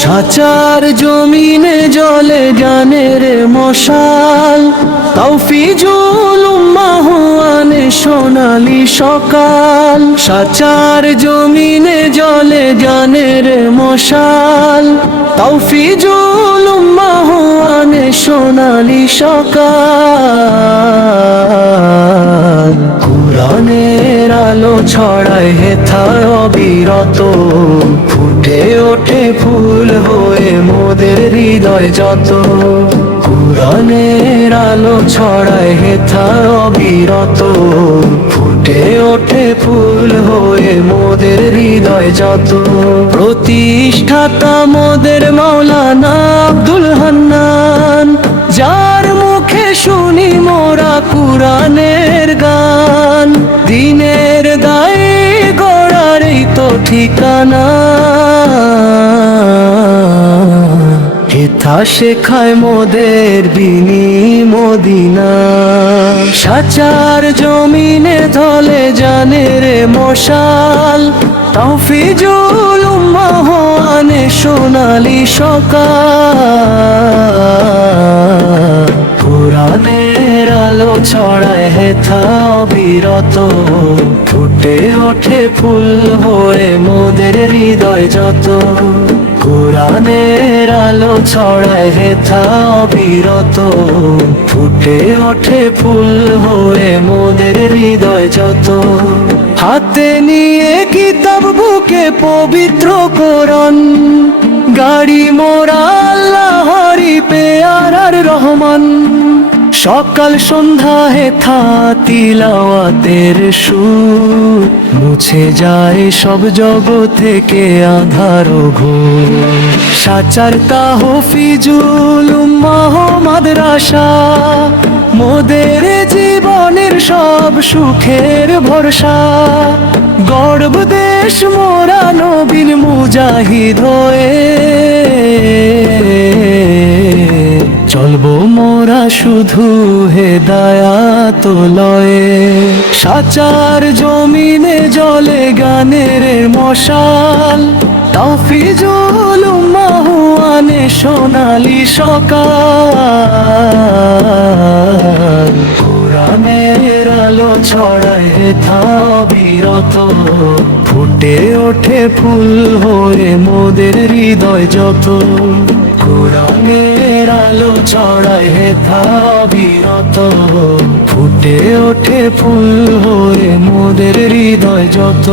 সাচার জমিনে জলে গানের মশাল, তাওফিজুল উম্মাহ আনে সোনালি সকাল। সাচার জমিনে জলে গানের মশাল, তাওফিজুল উম্মাহ আনে সোনালি সকাল। কুরআনের আলো ছড়ায় হেথায় অবিরত, ফুটে ওঠে ফুল হয়ে মোদের হৃদয় যত। কুরআনের আলো ছড়ায় হেথায় অবিরত, ফুটে ওঠে ফুল হয়ে মোদের হৃদয় যত। প্রতিষ্ঠাতা মোদের মাওলানা আব্দুল হান্নান, যার মুখে শুনি মোরা কুরআনের গান। দিনের দায়ে গড়ার এই তো ঠিকানা, হেথা শেখায় মোদের বিনি মদিনা। সাচার জমিনে ধলে জানের মশাল, তাওফিজুল উম্মাহ আনে সোনালি সকাল। কুরআনের আলো ছড়ায় হেথা অবিরত, ফুটে ওঠে ফুল হয়ে মোদের হৃদয় যত। কুরআনের আলো ছড়ায় হেথা অবিরত, ফুটে ওঠে ফুল হয়ে মোদের হৃদয় যত। হাতে নিয়ে কিতাব বুকে পবিত্র কোরআন, গাড়ি মোরা আল্লাহরি পেয়ারার রহমান। সকাল সন্ধ্যা হেথা তিলাওয়াতের সুর, মুছে যায় সব জগৎ থেকে আঁধার ঘোর। সাচার তাওফিজুল উম্মাহ মাদ্রাসা, মোদের জীবনের সব সুখের ভরসা। গর্ব দেশ মোরা নবীন মুজাহিদ হয়ে, চলবো মোরা শুধু হেদায়াত লয়ে। সাচার জমিনে জলে গানের মশাল, তাওফিজুল উম্মাহ আনে সোনালি সকাল। কুরআনের আলো ছড়ায় হেথা অবিরত, ফুটে ওঠে ফুল হয়ে মোদের হৃদয় যত। কুরআনের আলো ছড়ায় হেথা অবিরত, ফুটে ওঠে ফুল হয়ে মোদের হৃদয় যত।